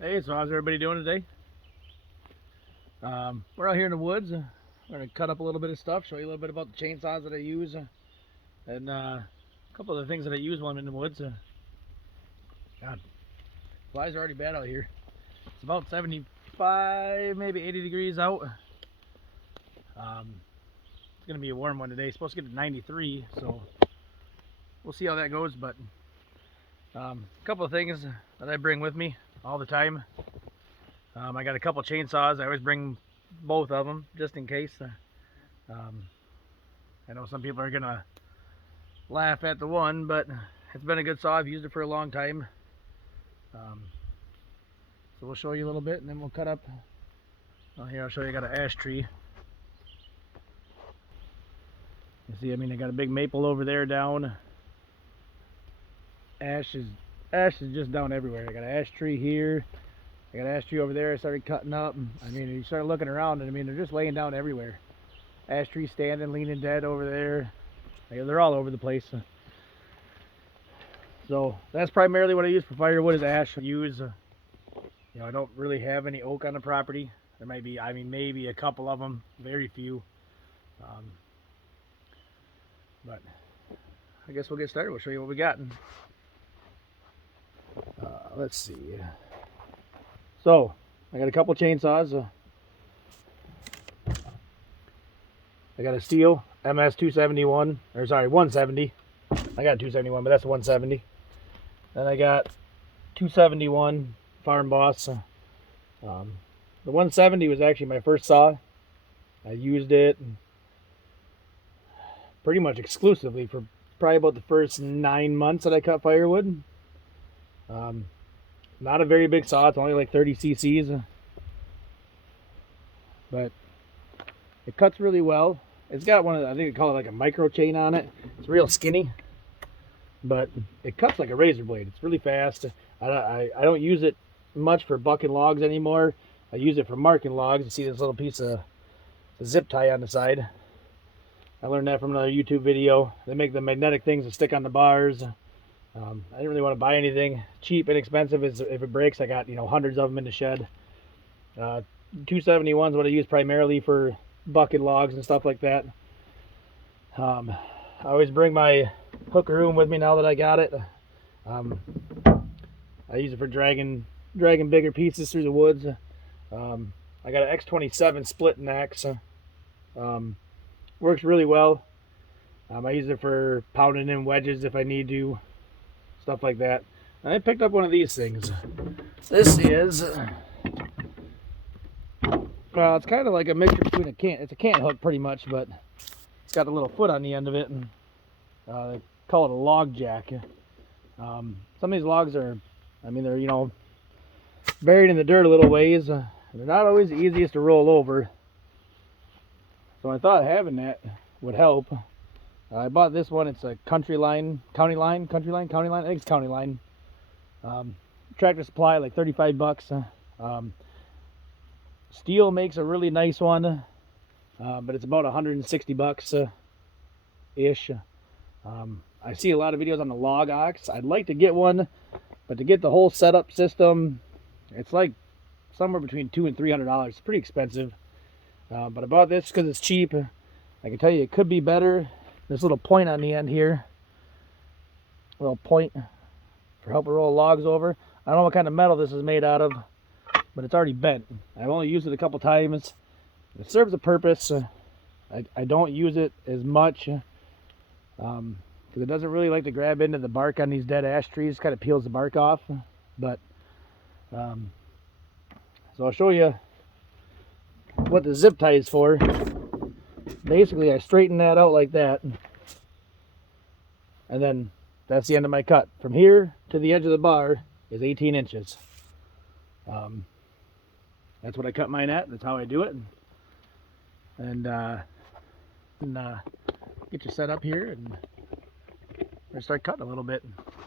Hey, so how's everybody doing today? We're out here in the woods. We're gonna cut up a little bit of stuff, show you a little bit about the chainsaws that I use, and a couple of the things that I use while I'm in the woods. God, flies are already bad out here. It's about 75, maybe 80 degrees out. It's gonna be a warm one today. It's supposed to get to 93, so we'll see how that goes. But a couple of things that I bring with me all the time. I got a couple chainsaws. I always bring both of them just in case. I know some people are gonna laugh at the one, but it's been a good saw. I've used it for a long time. So we'll show you a little bit, and then we'll cut up. Here I'll show you. I got an ash tree. You see, I mean, I got a big maple over there down. Ash is just down everywhere. I got an ash tree here. I got an ash tree over there. I started cutting up. I mean, you start looking around, and I mean, they're just laying down everywhere. Ash tree standing, leaning dead over there. They're all over the place. So that's primarily what I use for firewood is ash. I use, I don't really have any oak on the property. There might be, I mean, maybe a couple of them, very few. But I guess we'll get started. We'll show you what we got. Let's see. So I got a couple chainsaws. I got a stihl MS 271, or sorry, 170. I got a 271, but that's a 170. Then I got 271 Farm Boss. The 170 was actually my first saw. I used it pretty much exclusively for probably about the first 9 months that I cut firewood. Not a very big saw. It's only like 30 cc's, but it cuts really well. It's got one of the, I think they call it like a micro chain on it. It's real skinny, but it cuts like a razor blade. It's really fast. I don't use it much for bucking logs anymore. I use it for marking logs. You see this little piece of zip tie on the side. I learned that from another YouTube video. They make the magnetic things that stick on the bars. I didn't really want to buy anything cheap, inexpensive. If it breaks, I got hundreds of them in the shed. 271 is what I use primarily for bucket logs and stuff like that. I always bring my hooker with me now that I got it. I use it for dragging bigger pieces through the woods. I got an X27 splitting axe. Works really well. I use it for pounding in wedges if I need to, stuff like that. And I picked up one of these things. This is, well, it's kind of like a mixture between it's a cant hook pretty much, but it's got a little foot on the end of it, and they call it a log jack. Some of these logs are, I mean, they're buried in the dirt a little ways. They're not always the easiest to roll over. So I thought having that would help. I bought this one. It's a county line. I think it's county line. Tractor Supply, like 35 bucks. Stihl makes a really nice one, but it's about 160 bucks ish. I see a lot of videos on the log ox. I'd like to get one, but to get the whole setup system, it's like somewhere between $200 and $300. It's pretty expensive. But I bought this because it's cheap. I can tell you it could be better. This little point on the end here, little point for helping roll logs over. I don't know what kind of metal this is made out of, but it's already bent. I've only used it a couple times. It serves a purpose. I don't use it as much because it doesn't really like to grab into the bark on these dead ash trees. Kind of peels the bark off. But so I'll show you what the zip tie is for. Basically, I straighten that out like that, and then that's the end of my cut. From here to the edge of the bar is 18 inches. That's what I cut mine at. That's how I do it. And get you set up here, and we're gonna start cutting a little bit.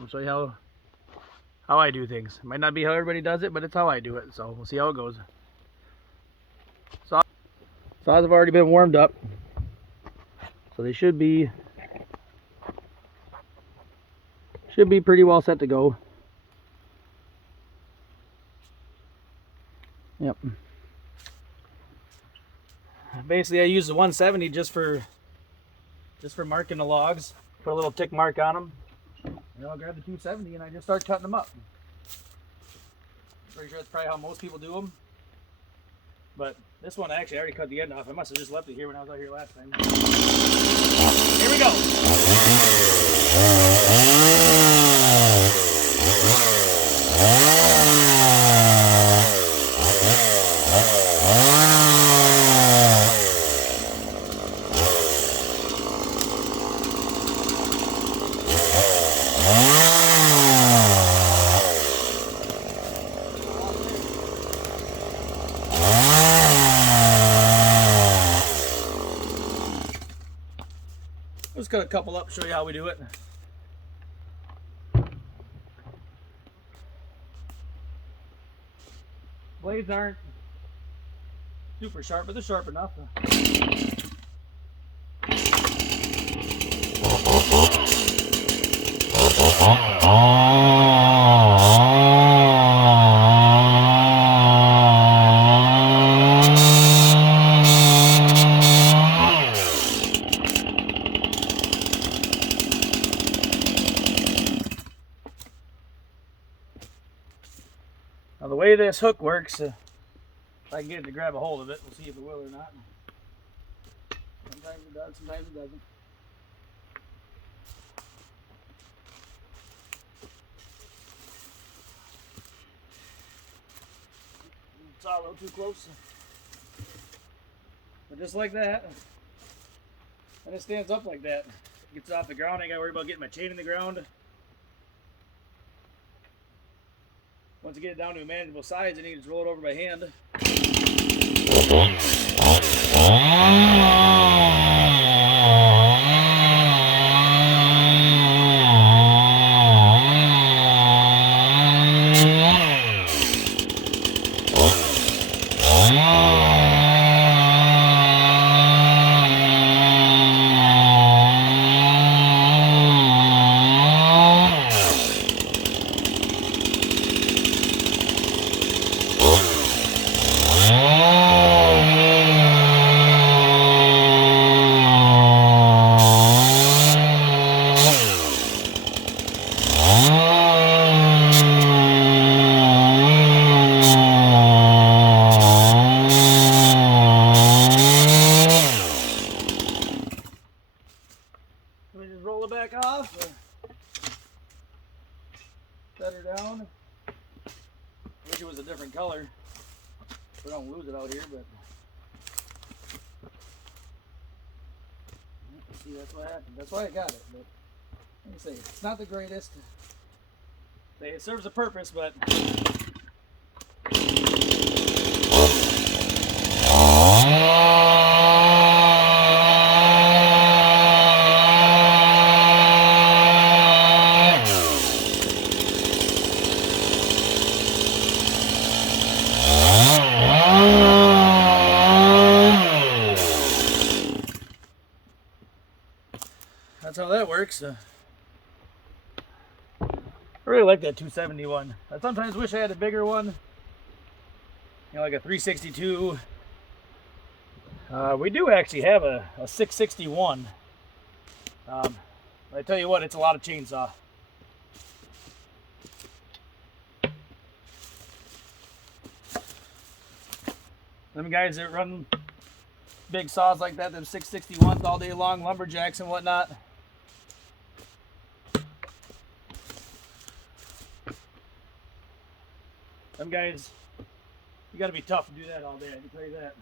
I'll show you how I do things. It might not be how everybody does it, but it's how I do it. So we'll see how it goes. Saws have already been warmed up, so they should be pretty well set to go. Yep. Basically, I use the 170 just for marking the logs. Put a little tick mark on them. And I'll grab the 270 and I just start cutting them up. Pretty sure that's probably how most people do them. But this one, actually, I already cut the end off. I must have just left it here when I was out here last time. Here we go. Let's cut a couple up, show you how we do it. Blades aren't super sharp, but they're sharp enough. Now the way this hook works, if I can get it to grab a hold of it, we'll see if it will or not. Sometimes it does, sometimes it doesn't. It's all a little too close. But just like that, and it stands up like that. It gets off the ground, I gotta worry about getting my chain in the ground. Once I get it down to a manageable size, I need to just roll it over by hand. Let me just roll it back off, set her down. I wish it was a different color. We don't lose it out here, but see, that's what happened. That's why I got it. But let me say, it's not the greatest. It serves a purpose, but that's how that works. I really like that 271. I sometimes wish I had a bigger one, you know, like a 362. We do actually have a 661. I tell you what, it's a lot of chainsaw. Them guys that run big saws like that, them 661s all day long, lumberjacks and whatnot. Them guys, you gotta be tough to do that all day, I can tell you that.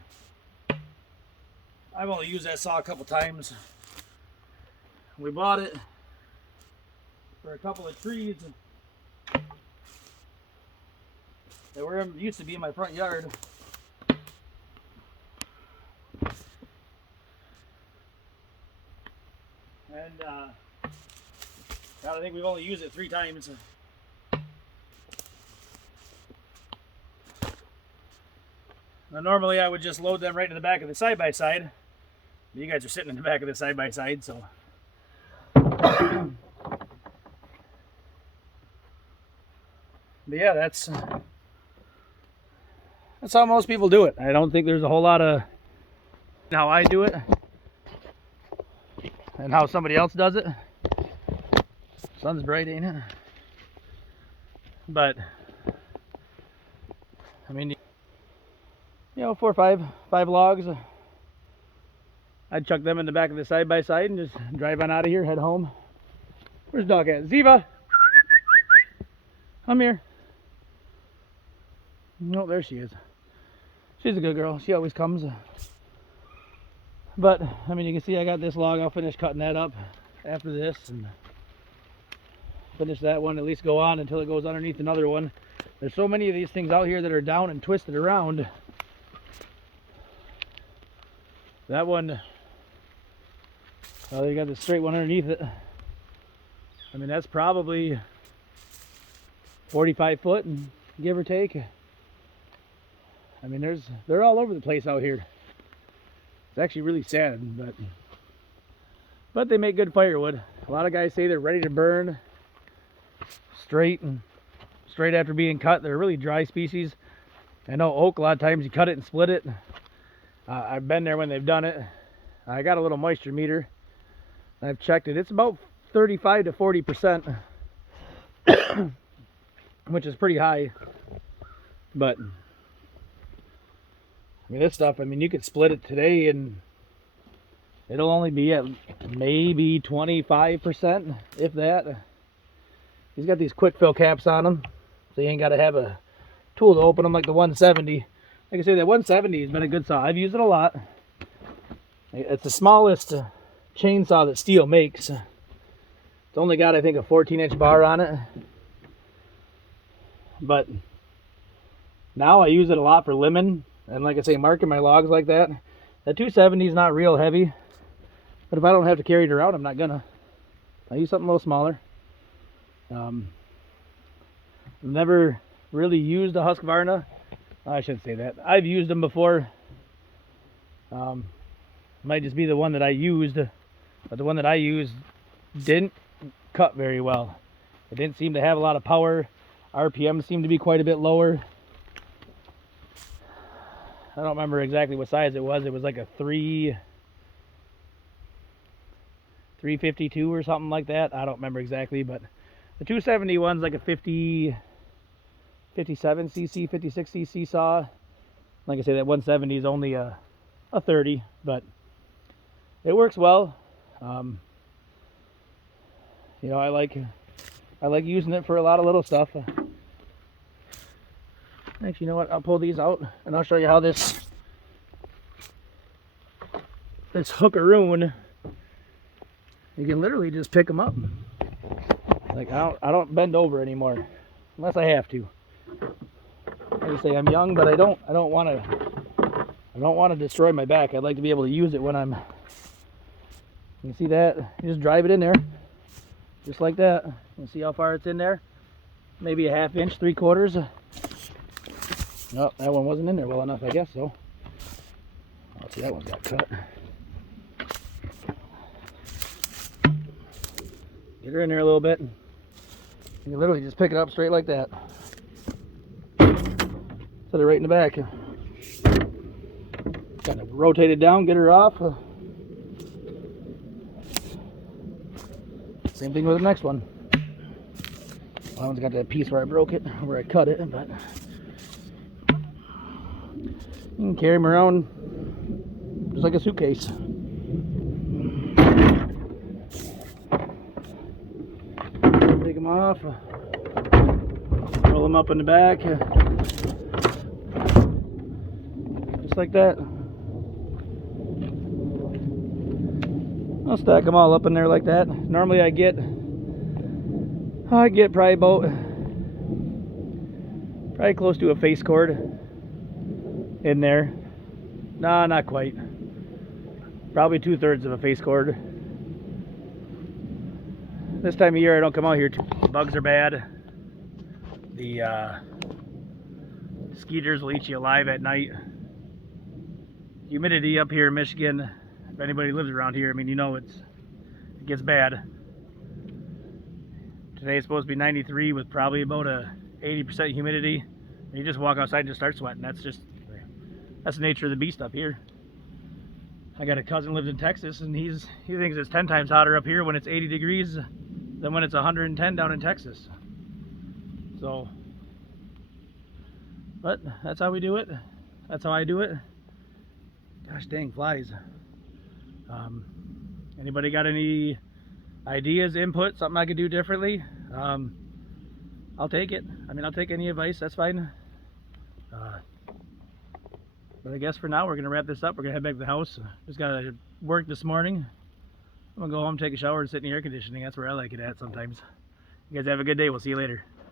I've only used that saw a couple times. We bought it for a couple of trees that were used to be in my front yard. And God, I think we've only used it 3 times. Now, normally I would just load them right in the back of the side-by-side. You guys are sitting in the back of the side-by-side, so. But yeah, that's That's how most people do it. I don't think there's a whole lot of how I do it and how somebody else does it. Sun's bright, ain't it? But I mean, you know, 4 or 5 logs. I'd chuck them in the back of the side by side and just drive on out of here, head home. Where's the dog at? Ziva! Come here. No, there she is. She's a good girl. She always comes. But, I mean, you can see I got this log. I'll finish cutting that up after this and finish that one, at least go on until it goes underneath another one. There's so many of these things out here that are down and twisted around. That one, well, you got the straight one underneath it. I mean, that's probably 45 foot, and give or take. I mean, they're all over the place out here. It's actually really sad, but they make good firewood. A lot of guys say they're ready to burn straight after being cut. They're really dry species. I know oak, a lot of times you cut it and split it. I've been there when they've done it. I got a little moisture meter. I've checked it. It's about 35 to 40%, which is pretty high. But I mean, this stuff, I mean, you could split it today and it'll only be at maybe 25%, if that. He's got these quick fill caps on them, so you ain't got to have a tool to open them like the 170. Like I say, that 170 has been a good saw. I've used it a lot. It's the smallest chainsaw that Stihl makes. It's only got, I think, a 14-inch bar on it. But now I use it a lot for limbing. And like I say, marking my logs like that. That 270 is not real heavy. But if I don't have to carry it around, I'm not gonna. I use something a little smaller. I've never really used a Husqvarna. I shouldn't say that. I've used them before. Might just be the one that I used. But the one that I used didn't cut very well. It didn't seem to have a lot of power. RPM seemed to be quite a bit lower. I don't remember exactly what size it was. It was like a 352 or something like that. I don't remember exactly, but the 270 one's like a 57 cc, 56 cc saw. Like I say, that 170 is only a 30, but it works well. You know, I like using it for a lot of little stuff. Actually, you know what? I'll pull these out and I'll show you how this hookaroon, you can literally just pick them up. Like I don't bend over anymore unless I have to. Like I say, I'm young, but I don't want to destroy my back. I'd like to be able to use it when I'm. You see that? You just drive it in there, just like that. You see how far it's in there? Maybe a ½ inch, 3/4. No, that one wasn't in there well enough, I guess so. Oh, see, that one's got cut. Get her in there a little bit. You can literally just pick it up straight like that. Set it right in the back. Kind of rotate it down, get her off. Same thing with the next one. That one's got that piece where I broke it, where I cut it, but you can carry them around just like a suitcase. Take them off, roll them up in the back, just like that. I'll stack them all up in there like that. Normally I get probably close to a face cord in there. Nah, not quite. Probably 2/3 of a face cord. This time of year I don't come out here too. The bugs are bad. The mosquitoes will eat you alive at night. Humidity up here in Michigan, if anybody lives around here, I mean, you know it gets bad. Today it's supposed to be 93 with probably about a 80% humidity. You just walk outside and just start sweating. That's the nature of the beast up here. I got a cousin lives in Texas, and he thinks it's 10 times hotter up here when it's 80 degrees than when it's 110 down in Texas. So, but that's how we do it. That's how I do it. Gosh dang flies. Anybody got any ideas, input, something I could do differently? I'll take it. I mean, I'll take any advice. That's fine. But I guess for now we're gonna wrap this up. We're gonna head back to the house. Just gotta work this morning. I'm gonna go home, take a shower, and sit in the air conditioning. That's where I like it at sometimes. You guys have a good day. We'll see you later.